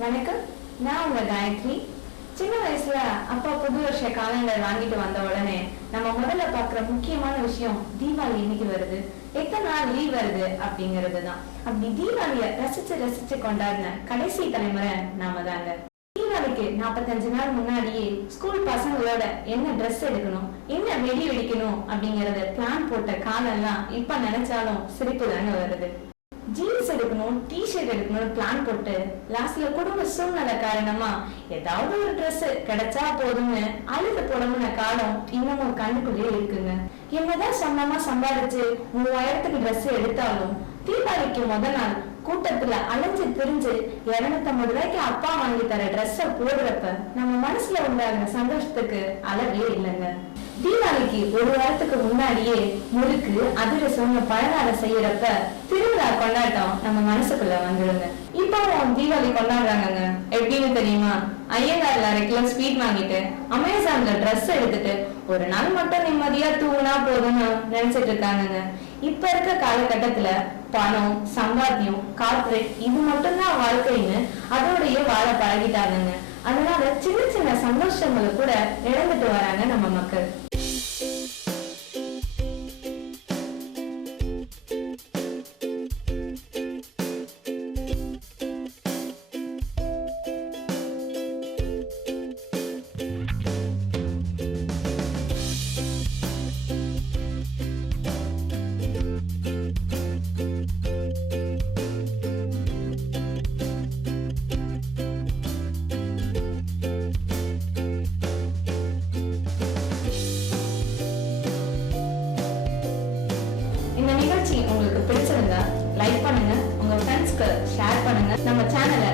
வணக்கம், நான் உங்க காயத்ரி. சின்ன வயசுல அப்பா புது வருஷ காலண்டர் வாங்கிட்டு வந்த உடனே நம்ம முதல்ல பாக்குற முக்கியமான விஷயம் தீபாவளி என்னைக்கு வருது, எத்தனை நாள் லீவ் வருது அப்படிங்கிறது தான். அப்படி தீபாவளிய ரசிச்சு ரசிச்சு கொண்டாடின கடைசி தலைமுறை நாம தாங்க. தீபாவளிக்கு 45 நாள் முன்னாடியே ஸ்கூல் பசங்களோட என்ன ட்ரெஸ் எடுக்கணும், என்ன வெடி வெடிக்கணும் அப்படிங்கறத பிளான் போட்ட காலம்லாம் இப்ப நினைச்சாலும் சிரிப்பு தாங்க வருது. ஜீன்ஸ் எடுக்கணும், டிஷர்ட் எடுக்கணும்னு பிளான் போட்டு லாஸ்ட்ல குடும்ப சூழ்நிலை காரணமா ஏதாவது ஒரு ட்ரெஸ் கிடைச்சா போதும்னு அழுது புலம்புன காலம் இன்னமும் கண்ணுக்குள்ளே இருக்குங்க. என்னதான் சொந்தமா சம்பாதிச்சு 3000க்கு ட்ரெஸ் எடுத்தாலும் தீபாவளிக்கு முதல் நாள் கூட்டத்துல அலைஞ்சு திரிஞ்சு 250 ரூபாய்க்கு அப்பா வாங்கி தர ட்ரெஸ்ஸ போடுறப்ப நம்ம மனசுல உண்டாகிற சந்தோஷத்துக்கு அளவே இல்லைங்க. தீபாவளிக்கு ஒரு வாரத்துக்கு முன்னாடியே முறுக்கு அதிரசம் பலகாரம் செய்யறப்ப திருவிழா கொண்டாட்டம் நம்ம மனசுக்குள்ள வந்துடுங்க. இப்பவும் தீபாவளி கொண்டாடுறாங்க. எப்படின்னு தெரியுமா? ஐயங்கார்ல 1/2 கிலோ ஸ்வீட் வாங்கிட்டு அமேசான்ல ட்ரெஸ் எடுத்துட்டு ஒரு நாள் மட்டும் நிம்மதியா தூங்கினா போதும்னு நினைச்சிட்டு இருக்காங்க. இப்ப இருக்க காலகட்டத்துல பணம், சம்பாத்தியம், கார்பரேட் இது மட்டும்தான் வாழ்க்கைன்னு அதோடய வாழ பழகிட்டாங்க. அதனால சின்ன சின்ன சந்தோஷங்களை கூட இழந்துட்டு வராங்க நம்ம மக்கள். இந்த நிகழ்ச்சி உங்களுக்கு பிடிச்சிருந்தா லைக் பண்ணுங்க, உங்க ஃப்ரெண்ட்ஸ்க்கு ஷேர் பண்ணுங்க, நம்ம சேனலை